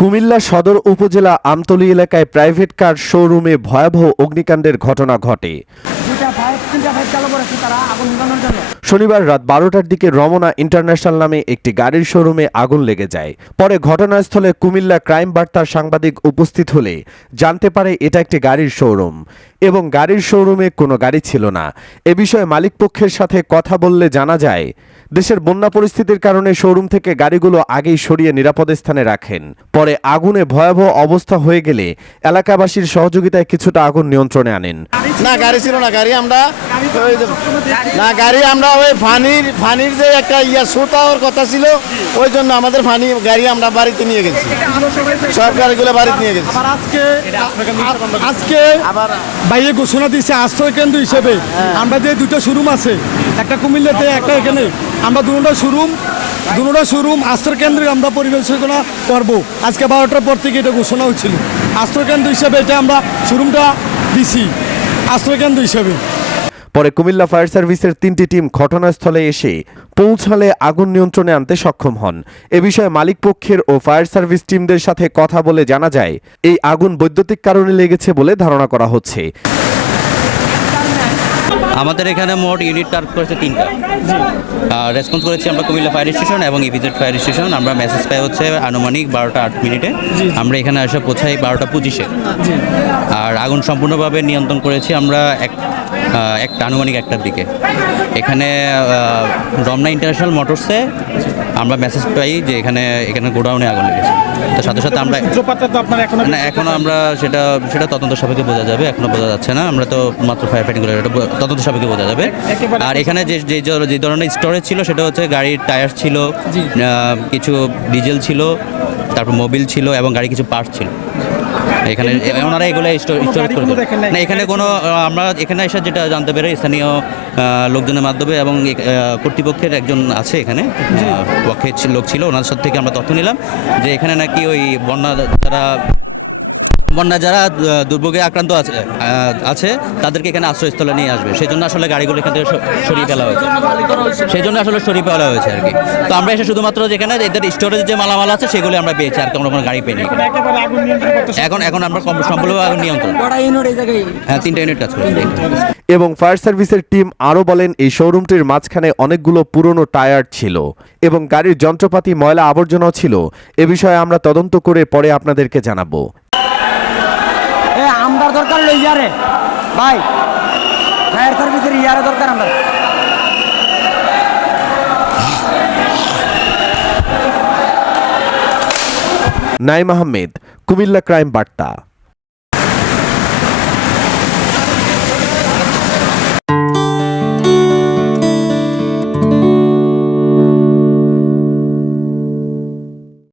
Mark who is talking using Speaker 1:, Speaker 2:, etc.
Speaker 1: কুমিল্লা সদর উপজেলা আমতলী এলাকায় প্রাইভেট কার শোরুমে ভয়াবহ অগ্নিকাণ্ডের ঘটনা ঘটে। শনিবার রাত বারোটার দিকে রমনা ইন্টারন্যাশনাল নামে একটি গাড়ির শোরুমে আগুন লেগে যায়। পরে ঘটনাস্থলে কুমিল্লা ক্রাইম বার্তার সাংবাদিক উপস্থিত হলে জানতে পারে এটা একটি গাড়ির শোরুম। এবং গাড়ির শোরুমে কোনো গাড়ি ছিল না। এ বিষয়ে মালিকপক্ষের সাথে কথা বললে জানা যায় দেশের বন্যা পরিস্থিতির কারণে শোরুম থেকে গাড়িগুলো আগেই সরিয়ে নিরাপদ স্থানে রাখেন। পরে আগুনে ভয়াবহ অবস্থা হয়ে গেলে এলাকাবাসীর সহযোগিতায় কিছুটা আগুন নিয়ন্ত্রণে আনেন।
Speaker 2: না গাড়ি ছিল না গাড়ি আমরা না গাড়ি আমরা ওই ফানির ফানির যে একটা ইয়া সুতা ওর কথা ছিল ওই জন্য আমাদের ফানি গাড়ি আমরা বাড়িতে নিয়ে গেছি। সব গাড়িগুলো বাড়িতে নিয়ে গেছি।
Speaker 3: আবার আজকে আজকে বাইরে ঘোষণা দিয়েছে আশ্রয় কেন্দ্র হিসেবে। আমরা যে দুটো শোরুম আছে একটা কুমিল্লাতে একটা এখানে। আমরা দুটো শোরুম দুটো শোরুম আশ্রয় কেন্দ্রে আমরা পরিবেশনা করব। আজকে বারোটার পর থেকে এটা ঘোষণা হচ্ছিল। আশ্রয় কেন্দ্র হিসেবে এটা আমরা শোরুমটা দিছি। আশ্রয় কেন্দ্র হিসেবে।
Speaker 1: পরে কুমিল্লা ফায়ার সার্ভিসের তিনটি টিম ঘটনাস্থলে এসে পৌঁছালে আগুন নিয়ন্ত্রণে আনতে সক্ষম হন। এ বিষয়ে মালিক পক্ষের ও ফায়ার সার্ভিস টিমদের সাথে কথা বলে জানা যায়, এই আগুন বৈদ্যুতিক কারণে লেগেছে বলে ধারণা করা হচ্ছে।
Speaker 4: আমাদের এখানে মোট ইউনিট কাজ করেছে তিনটা। রেসপন্স করেছি আমরা কুমিল্লা ফায়ার স্টেশন এবং ইভিজেড ফায়ার স্টেশন আমরা মেসেজ পাই হচ্ছে আনুমানিক বারোটা আট মিনিটে। আমরা এখানে এসে পৌঁছাই বারোটা পঁচিশে। আর আগুন সম্পূর্ণভাবে নিয়ন্ত্রণ করেছি আমরা এক একটা আনুমানিক একটার দিকে। এখানে রমনা ইন্টারন্যাশনাল মোটরসে আমরা মেসেজ পাই যে এখানে এখানে গোডাউনে আগুন লেগেছে। তো সাথে সাথে আমরা না এখনও আমরা সেটা সেটা তদন্ত সাপেক্ষে বোঝা যাবে এখনও বোঝা যাচ্ছে না। আমরা তো মাত্র ফায়ার ফাইটিং করে এটা তদন্ত সাপেক্ষে বোঝা যাবে। আর এখানে যে যে যে ধরনের স্টোরেজ ছিল সেটা হচ্ছে গাড়ির টায়ার ছিল কিছু ডিজেল ছিল তারপর মোবিল ছিল এবং গাড়ি কিছু পার্ট ছিল। এখানে ওনারা এগুলো স্টোরেজ করে না এখানে কোনো আমরা এখানে এসে যেটা জানতে পেরে স্থানীয় লোকজনের মাধ্যমে এবং কর্তৃপক্ষের একজন আছে এখানে পক্ষের লোক ছিল ওনার সাথে থেকে আমরা তথ্য নিলাম যে এখানে নাকি ওই বন্যা যারা বন্যা যারা দুর্ভোগে আক্রান্ত আছে আহ, আছে তাদেরকে এখানে আশ্রয়স্থলে নিয়ে আসবে। সেই জন্য আসলে গাড়িগুলো এখান থেকে সরিয়ে ফেলা হয়েছে। সেই জন্য আসলে সরিয়ে ফেলা হয়েছে আর কি। তো আমরা এসে শুধুমাত্র যেখানে এদের স্টোরেজ যে মালামাল আছে সেগুলো আমরা পেয়েছি আর কোনো কোনো গাড়ি পেয়ে এখানে এখন এখন আমরা কম- সম্পূর্ণভাবে আগুন নিয়ন্ত্রণ হ্যাঁ তিনটা ইউনিট কাজ করছি।
Speaker 1: এবং ফায়ার সার্ভিসের টিম আরও বলেন এই শোরুমটির মাঝখানে অনেকগুলো পুরনো টায়ার ছিল এবং গাড়ির যন্ত্রপাতি ময়লা আবর্জনাও ছিল। এ বিষয়ে আমরা তদন্ত করে পরে আপনাদেরকে জানাব।
Speaker 5: দরকার হলো ইয়ারে। ভাই ফায়ার সার্ভিসের ইয়ারে দরকার আমরা।
Speaker 1: নাইম আহমেদ কুমিল্লা ক্রাইম বার্তা।